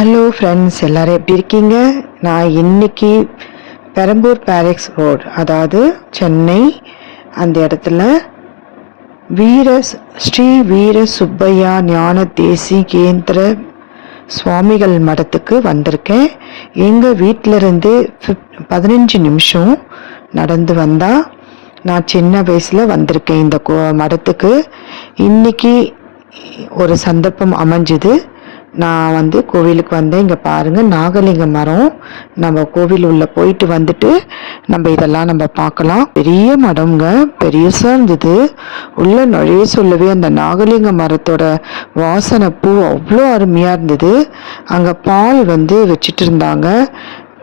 Hello friends எல்லாரும் எப்படி இருக்கீங்க? நான் இன்னைக்கு பெரம்பூர் பேரிக்ஸ் ரோட் அதாவது சென்னை அந்த இடத்துல வீர ஸ்ரீ வீர சுப்பையா ஞான தேசிகேந்திர சுவாமிகள் மடத்துக்கு வந்திருக்கேன். எங்கள் வீட்டிலருந்து ஃபிப் பதினஞ்சு நிமிஷம் நடந்து வந்தால் நான் சின்ன வயசில் வந்திருக்கேன் இந்த கோ மடத்துக்கு. இன்னைக்கு ஒரு சந்தர்ப்பம் அமைஞ்சுது. நான் வந்து கோவிலுக்கு வந்தேன். இங்கே பாருங்கள் நாகலிங்க மரம். நம்ம கோவில் உள்ளே போயிட்டு வந்துட்டு நம்ம இதெல்லாம் நம்ம பார்க்கலாம். பெரிய மடம்ங்க பெருசாக இருந்தது. உள்ள நுழைய சொல்லவே அந்த நாகலிங்க மரத்தோட வாசனை பூ அவ்வளோ அருமையாக இருந்தது. அங்கே பால் வந்து வச்சிட்டு இருந்தாங்க.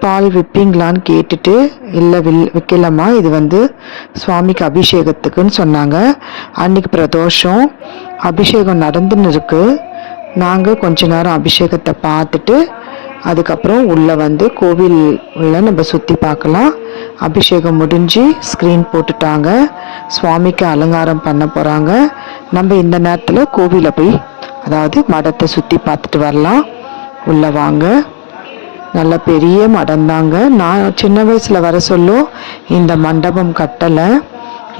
பால் விற்பீங்களான்னு கேட்டுட்டு இல்லை வில் விற்கலாமா இது வந்து சுவாமிக்கு அபிஷேகத்துக்குன்னு சொன்னாங்க. அன்னைக்கு பிரதோஷம். அபிஷேகம் நடந்துன்னு இருக்குது நாங்கள் கொஞ்ச நேரம் அபிஷேகத்தை பார்த்துட்டு அதுக்கப்புறம் உள்ளே வந்து கோவில் உள்ள நம்ம சுற்றி பார்க்கலாம். அபிஷேகம் முடிஞ்சு ஸ்க்ரீன் போட்டுட்டாங்க. சுவாமிக்கு அலங்காரம் பண்ண போகிறாங்க நம்ம இந்த நேரத்தில் கோவிலை போய் அதாவது மடத்தை சுற்றி பார்த்துட்டு வரலாம். உள்ளே வாங்க. நல்ல பெரிய மடம் தாங்க. நான் சின்ன வயசில் வர சொல்லும் இந்த மண்டபம் கட்டலை.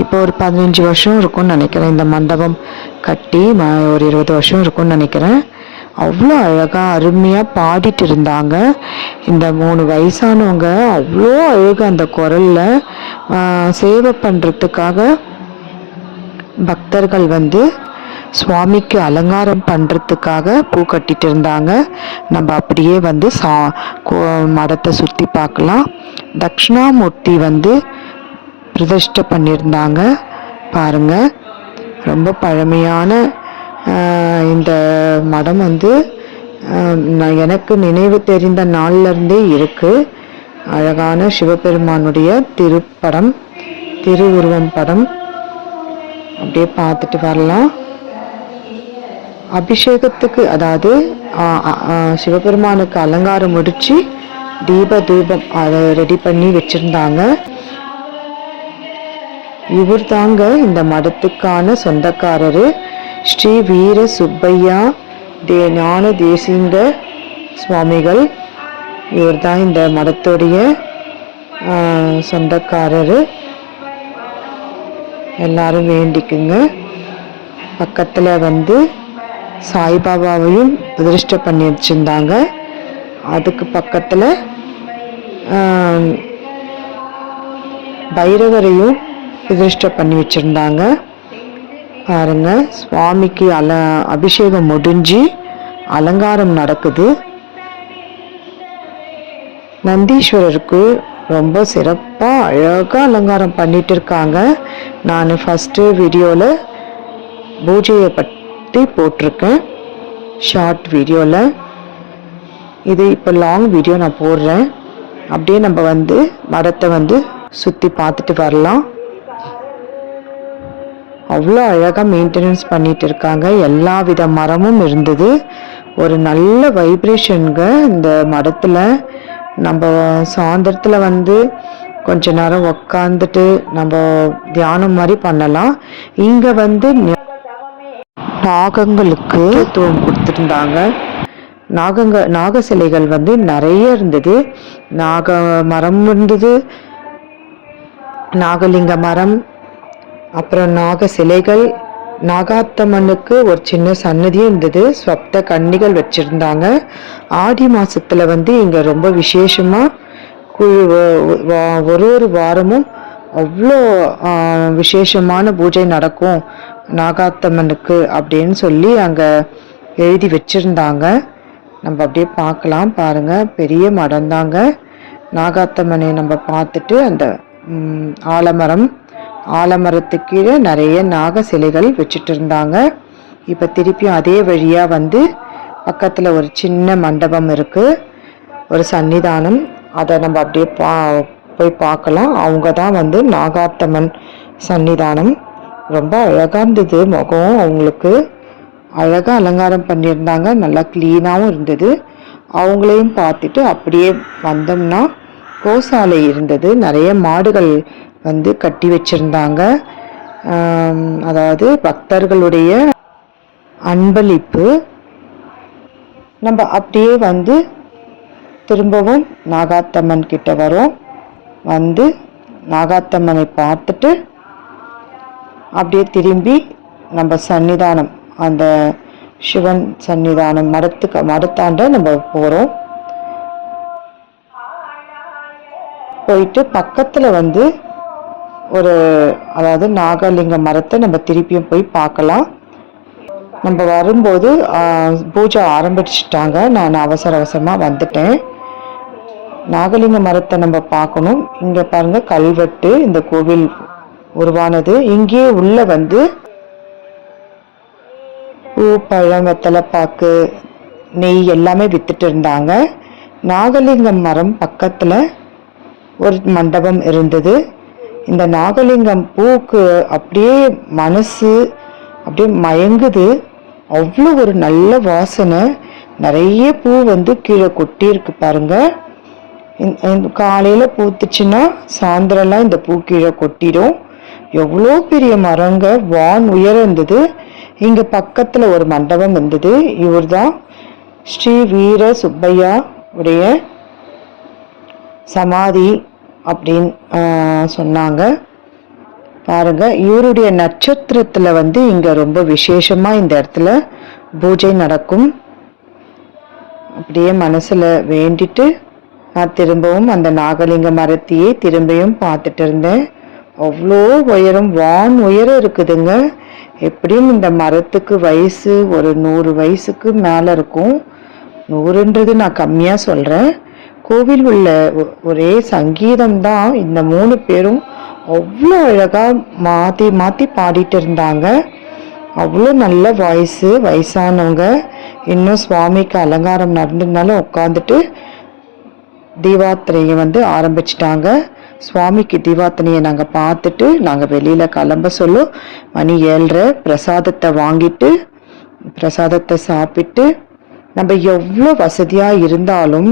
இப்போ ஒரு பதினஞ்சு வருஷம் இருக்கும்னு நினைக்கிறேன். இந்த மண்டபம் கட்டி ம ஒரு இருபது வருஷம் இருக்கும்னு நினைக்கிறேன். அவ்வளோ அழகாக அருமையாக பாடிட்டு இருந்தாங்க. இந்த மூணு வயசானவங்க அவ்வளோ அழகாக அந்த குரலில். சேவை பண்ணுறதுக்காக பக்தர்கள் வந்து சுவாமிக்கு அலங்காரம் பண்ணுறதுக்காக பூ கட்டிட்டு இருந்தாங்க. நம்ம அப்படியே வந்து சா கோ மடத்தை சுற்றி பார்க்கலாம். தக்ஷணாமூர்த்தி வந்து பிரதிஷ்டை பண்ணியிருந்தாங்க. பாருங்க. ரொம்ப பழமையான இந்த மடம் வந்து நான் எனக்கு நினைவு தெரிந்த நாள்லேருந்தே இருக்குது அழகான சிவபெருமானுடைய திருப்படம் திருவுருவம் படம். அப்படியே பார்த்துட்டு வரலாம். அபிஷேகத்துக்கு அதாவது சிவபெருமானுக்கு அலங்காரம் முடித்து தீப தூபம் அதை ரெடி பண்ணி வச்சுருந்தாங்க. இவர் தாங்க இந்த மடத்துக்கான சொந்தக்காரரு. ஸ்ரீ வீர சுப்பையா தே ஞான தேசிங்க சுவாமிகள். இவர் தான் இந்த மடத்துடைய சொந்தக்காரரு. எல்லாரும் வேண்டிக்குங்க. பக்கத்தில் வந்து சாய்பாபாவையும் பிரதிஷ்டை பண்ணி வச்சுருந்தாங்க. அதுக்கு பக்கத்தில் பைரவரையும் பிரதிஷ்டை பண்ணி வச்சுருந்தாங்க. பாருங்க சுவாமிக்கு அல அபிஷேகம் முடிஞ்சு அலங்காரம் நடக்குது. நந்தீஸ்வரருக்கு ரொம்ப சிறப்பாக அழகாக அலங்காரம் பண்ணிட்டு இருக்காங்க. நான் ஃபஸ்ட்டு வீடியோவில் பூஜையை பற்றி போட்டிருக்கேன். ஷார்ட் வீடியோவில் இது இப்போ லாங் வீடியோ நான் போடுறேன். அப்படியே நம்ம வந்து மடத்தை வந்து சுற்றி பார்த்துட்டு வரலாம். அவ்வளோ அழகாக மெயின்டெனன்ஸ் பண்ணிட்டு இருக்காங்க. எல்லா வித மரமும் இருந்தது. ஒரு நல்ல வைப்ரேஷனுங்க இந்த மரத்தில். நம்ம சாயந்தரத்தில் வந்து கொஞ்ச நேரம் உக்காந்துட்டு நம்ம தியானம் மாதிரி பண்ணலாம். இங்கே வந்து நாகங்களுக்கு முக்கியத்துவம் கொடுத்துருந்தாங்க. நாகங்க நாக சிலைகள் வந்து நிறைய இருந்தது. நாக மரம் இருந்தது. நாகலிங்க மரம் அப்புறம் நாக சிலைகள் நாகாத்தம்மனுக்கு ஒரு சின்ன சன்னதியும் இருந்தது. ஸ்வப்த கன்னிகள் வச்சுருந்தாங்க. ஆடி மாதத்தில் வந்து இங்கே ரொம்ப விசேஷமாக கு- ஒரு ஒரு வாரமும் அவ்வளோ விசேஷமான பூஜை நடக்கும் நாகாத்தம்மனுக்கு அப்படின்னு சொல்லி அங்கே எழுதி வச்சுருந்தாங்க. நம்ம அப்படியே பார்க்கலாம் பாருங்கள் பெரிய மடம் தாங்க நாகாத்தம்மனை நம்ம பார்த்துட்டு அந்த ஆலமரம் ஆலமரத்துக்கு கீழே நிறைய நாக சிலைகள் வச்சுட்டு இருந்தாங்க இப்போ திருப்பியும் அதே வழியாக வந்து பக்கத்தில் ஒரு சின்ன மண்டபம் இருக்குது ஒரு சன்னிதானம். அதை நம்ம அப்படியே பா போய் பார்க்கலாம். அவங்க தான் வந்து நாகாத்தம்மன் சன்னிதானம். ரொம்ப அழகாக இருந்தது முகம் அவங்களுக்கு. அழகாக அலங்காரம் பண்ணியிருந்தாங்க. நல்லா க்ளீனாகவும் இருந்தது. அவங்களையும் பார்த்துட்டு அப்படியே வந்தோம்னா கோசாலை இருந்தது. நிறைய மாடுகள் வந்து கட்டி வச்சிருந்தாங்க. அதாவது பக்தர்களுடைய அன்பளிப்பு. நம்ம அப்படியே வந்து திரும்பவும் நாகாத்தம்மன் கிட்ட வரோம். வந்து நாகாத்தம்மனை பார்த்துட்டு அப்படியே திரும்பி நம்ம சன்னிதானம் அந்த சிவன் சன்னிதானம் மடத்துக்கு மடத்தாண்ட நம்ம போகிறோம் போயிட்டு பக்கத்தில் வந்து ஒரு அதாவது நாகலிங்க மரத்தை நம்ம திருப்பியும் போய் பார்க்கலாம். நம்ம வரும்போது பூஜை ஆரம்பிச்சிட்டாங்க. நான் அவசர அவசரமாக வந்துட்டேன். நாகலிங்க மரத்தை நம்ம பார்க்கணும். இங்கே பாருங்கள் கல்வெட்டு இந்த கோவில் உருவானது. இங்கேயே உள்ள வந்து பூ பழம் வெத்தலைப்பாக்கு நெய் எல்லாமே வித்துட்டு இருந்தாங்க. நாகலிங்கம் மரம் பக்கத்தில் ஒரு மண்டபம் இருந்தது. இந்த நாகலிங்கம் பூக்கு அப்படியே மனசு அப்படியே மயங்குது. அவ்வளோ ஒரு நல்ல வாசனை. நிறைய பூ வந்து கீழே கொட்டியிருக்கு பாருங்கள் காலையில் பூத்துச்சுன்னா சாயந்தரம்லாம் இந்த பூ கீழே கொட்டிடும். எவ்வளோ பெரிய மரங்க. வான் உயர இருந்தது இங்கே பக்கத்தில் ஒரு மண்டபம் இருந்தது. இவர் தான் ஸ்ரீ வீர சுப்பையா உடைய சமாதி. அப்படின்னு சொன்னாங்க. பாருங்க இவருடைய நட்சத்திரத்தில் வந்து இங்கே ரொம்ப விசேஷமாக இந்த இடத்துல பூஜை நடக்கும். அப்படியே மனசில் வேண்டிட்டு நான் திரும்பவும் அந்த நாகலிங்க மரத்தையே திரும்பியும் பார்த்துட்டு இருந்தேன். அவ்வளோ உயரம் வான் உயரம் இருக்குதுங்க. எப்படியும் இந்த மரத்துக்கு வயசு ஒரு நூறு வயசுக்கு மேலே இருக்கும். நூறுன்றது நான் கம்மியாக சொல்கிறேன் கோவில் உள்ள ஒ- ஒரே சங்கீதம் தான் இந்த மூணு பேரும் அவ்வளோ அழகாக மாற்றி மாற்றி பாடிட்டு இருந்தாங்க. அவ்வளோ நல்ல வாய்ஸு வயசானவங்க. இன்னும் சுவாமிக்கு அலங்காரம் நடந்ததுனால உட்காந்துட்டு தீபாத்திரையை வந்து ஆரம்பிச்சிட்டாங்க. சுவாமிக்கு தீபாத்தனையை நாங்கள் பார்த்துட்டு நாங்கள் வெளியில் கிளம்ப சொல்லும். மணி ஏழரை பிரசாதத்தை வாங்கிட்டு பிரசாதத்தை சாப்பிட்டு நம்ம எவ்வளோ வசதியாக இருந்தாலும்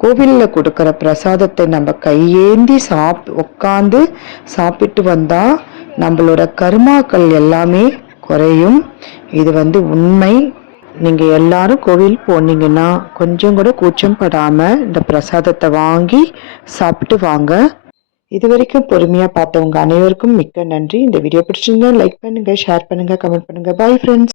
கோவிலில் கொடுக்குற பிரசாதத்தை நம்ம கையேந்தி சாப் உட்காந்து சாப்பிட்டு வந்தால் நம்மளோட கருமாக்கள் எல்லாமே குறையும். இது வந்து உண்மை. நீங்கள் எல்லாரும் கோவில் போனீங்கன்னா கொஞ்சம் கூட கூச்சம் படாமல் இந்த பிரசாதத்தை வாங்கி சாப்பிட்டு வாங்க. இது வரைக்கும் பொறுமையாக பார்த்தவங்க அனைவருக்கும் மிக்க நன்றி. இந்த வீடியோ பிடிச்சிருந்தா லைக் பண்ணுங்கள் ஷேர் பண்ணுங்கள் கமெண்ட் பண்ணுங்கள் பை ஃப்ரெண்ட்ஸ்